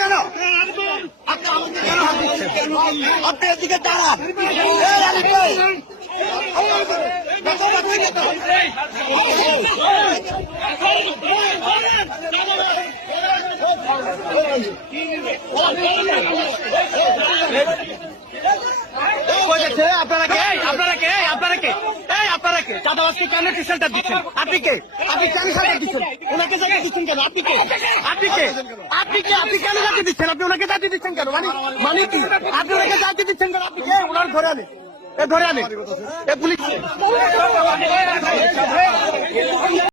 কেন আপনি এদিকে দাঁড়ান। আপনারা কে? আপনারা কে? আপনারা কে? আপনারা কে? চাঁদাবাজকে কেন টিউশনটা দিচ্ছেন? আপনি কে? আপনি কেন সাজা দিচ্ছেন? ওনাকে জাতি দিচ্ছেন কেন? আপনি কে? আপনি কে? আপনি কে? আপনি কেন জাতি দিচ্ছেন? আপনি ওনাকে জাতি দিচ্ছেন কেন? মানে কি? আপনি ওনাকে জাতি দিচ্ছেন কেন? আপনি কে? ওনার ধরে আনে, ধরে আনে, পুলিশ।